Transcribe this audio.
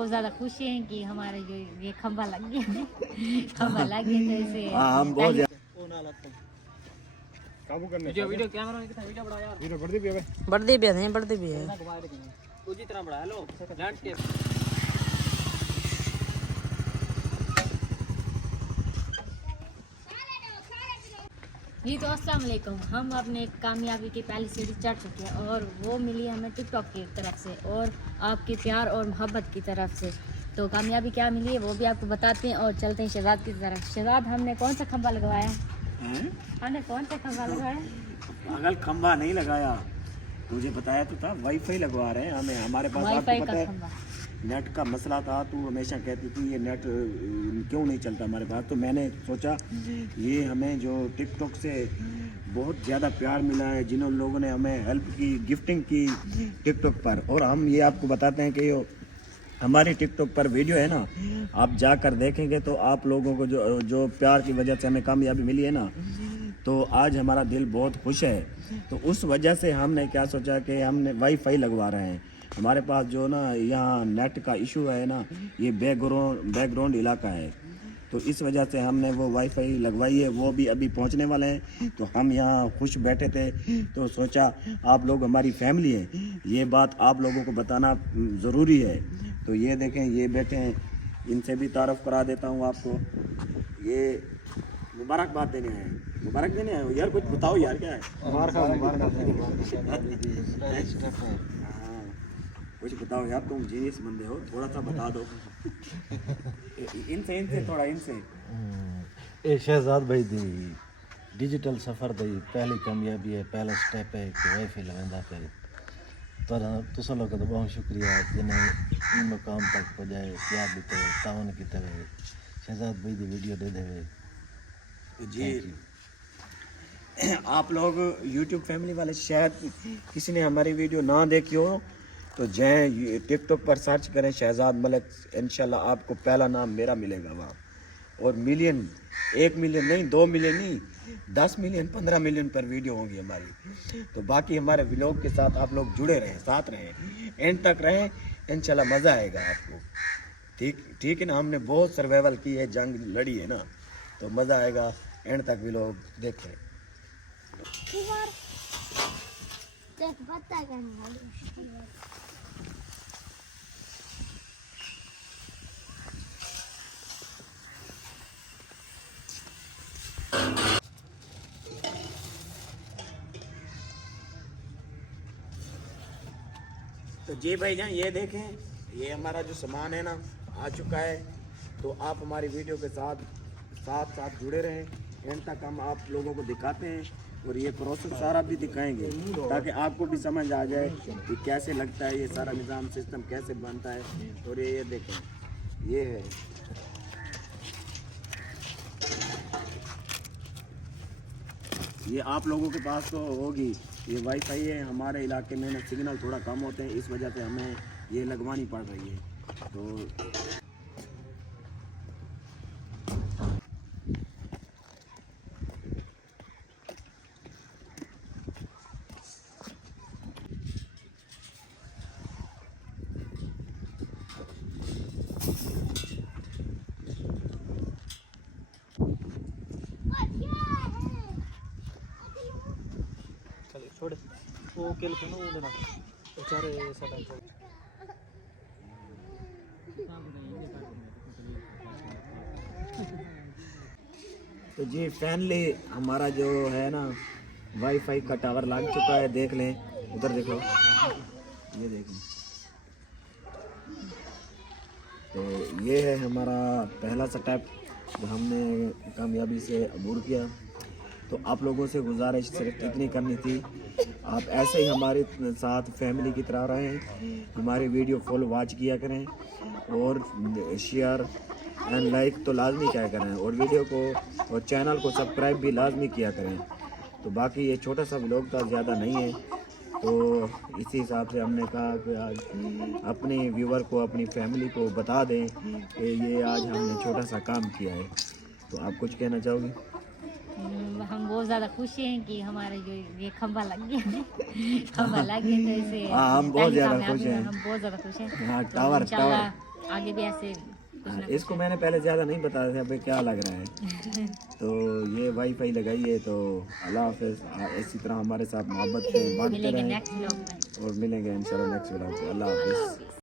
बहुत ज़्यादा खुशी हैं कि हमारे जो ये खंभा लग गया खंभा लग गया तो इसे हम बहुत काबू करने वीडियो कैमरा में कितना वीडियो बड़ा यार वीडियो बढ़ती भी है बढ़ती भी है दूसरी तरह बड़ा हेलो लैंडस्केप जी तो अस्सलाम वालेकुम। हम अपने कामयाबी की पहली सीढ़ी चढ़ चुके हैं और वो मिली हमें टिकटॉक की तरफ से और आपके प्यार और मोहब्बत की तरफ से। तो कामयाबी क्या मिली है वो भी आपको बताते हैं और चलते हैं शहजाद की तरफ। शहजाद, हमने कौन सा खंभा लगवाया है? हमने कौन सा खंभा लगवाया? पागल खंभा नहीं लगाया, तुझे बताया तो था वाईफाई लगवा रहे हैं हमें। हमारे पास आपको वाईफाई पता का है खंभा। नेट का मसला था, तू हमेशा कहती थी ये नेट क्यों नहीं चलता हमारे पास। तो मैंने सोचा ये हमें जो टिकटॉक से बहुत ज़्यादा प्यार मिला है, जिन लोगों ने हमें हेल्प की, गिफ्टिंग की टिकटॉक पर, और हम ये आपको बताते हैं कि ये हमारी टिकटॉक पर वीडियो है ना, आप जाकर देखेंगे तो आप लोगों को जो प्यार की वजह से हमें कामयाबी मिली है ना, तो आज हमारा दिल बहुत खुश है। तो उस वजह से हमने क्या सोचा कि हमने वाईफाई लगवा रहे हैं। हमारे पास जो ना यहाँ नेट का इशू है ना, ये बैकग्राउंड इलाका है, तो इस वजह से हमने वो वाईफाई लगवाई है। वो भी अभी पहुँचने वाले हैं। तो हम यहाँ खुश बैठे थे तो सोचा आप लोग हमारी फैमिली है, ये बात आप लोगों को बताना ज़रूरी है। तो ये देखें, ये बैठे हैं, इनसे भी तारुफ करा देता हूँ आपको। ये मुबारकबाद देने आए हैं, मुबारक देने आए हो यार, कुछ बताओ यार क्या है? कुछ बताओ यार, तुम जीनियस बंदे हो, थोड़ा सा बता दो। इनसे थोड़ा इनसे ये शहजाद भाई दी डिजिटल सफ़र दी पहली कामयाबी है, पहला स्टेप है कि वाईफाई लगांदा पे। तुसा लोग का बहुत शुक्रिया जिन्हें इन मकाम तक पहुँचाए, प्यार देते तावन की तरह शहजाद भाई दी वीडियो दे दे जी। आप लोग YouTube फैमिली वाले शायद किसी ने हमारी वीडियो ना देखी हो तो जय टिकटॉक पर सर्च करें शहजाद मलिक, इंशाल्लाह आपको पहला नाम मेरा मिलेगा वहाँ। और मिलियन, 1 मिलियन नहीं, 2 मिलियन नहीं, 10 मिलियन 15 मिलियन पर वीडियो होगी हमारी। तो बाकी हमारे व्लॉग के साथ आप लोग जुड़े रहें, साथ रहें, एंड तक रहें, इंशाल्लाह मज़ा आएगा आपको। ठीक है ना। हमने बहुत सर्वाइवल की है, जंग लड़ी है ना, तो मज़ा आएगा। एंड तक व्लॉग देखें। तो जी भाई जान, ये देखें, ये हमारा जो सामान है ना आ चुका है। तो आप हमारी वीडियो के साथ जुड़े रहें, एंड तक हम आप लोगों को दिखाते हैं और ये प्रोसेस सारा भी दिखाएंगे ताकि आपको भी समझ आ जाए कि कैसे लगता है ये सारा निज़ाम, सिस्टम कैसे बनता है। और ये देखें, ये है ये आप लोगों के पास तो होगी, ये वाईफाई है। हमारे इलाके में ना सिग्नल थोड़ा कम होते हैं, इस वजह से हमें ये लगवानी पड़ रही है। तो छोड़ वो केल के ना वो देना बेचारे साडा तो जी फाइनली हमारा जो है ना वाईफाई का टावर लग चुका है। देख लें, उधर देखो, ये देखें। तो ये है हमारा पहला स्टेप जो हमने कामयाबी से अबूर किया। तो आप लोगों से गुजारिश सिर्फ इतनी करनी थी, आप ऐसे ही हमारे साथ फैमिली की तरह रहें, हमारी वीडियो फुल वॉच किया करें और शेयर एंड लाइक तो लाजमी क्या करें, और वीडियो को और चैनल को सब्सक्राइब भी लाजमी किया करें। तो बाकी ये छोटा सा व्लॉग था, ज़्यादा नहीं है, तो इसी हिसाब से हमने कहा कि आज अपने व्यूवर को, अपनी फैमिली को बता दें कि ये आज हमने छोटा सा काम किया है। तो आप कुछ कहना चाहोगे? हम बहुत ज़्यादा खुश हैं कि हमारे जो ये खंभा लग गया है खंभा लग गया तो इसे हाँ, हम बहुत पहली ज़्यादा कामयाबी खुश में हैं। हम बहुत ज़्यादा खुश हैं। हाँ, तो टावर इंशाल्लाह आगे भी ऐसे कुछ ना इसको मैंने पहले ज़्यादा नहीं बताया था भाई क्या लग रहा है। तो ये वाईफाई लगाई है। तो अल्लाह हाफ़िज़। इसी तरह हमारे साथ मोहब्बत से बांटते मिलेंगे रहें नेक्स्ट व्लॉग में। और मिलेंगे इंशाल्लाह नेक्स्ट व्लॉग में। अल्लाह हाफ़िज़।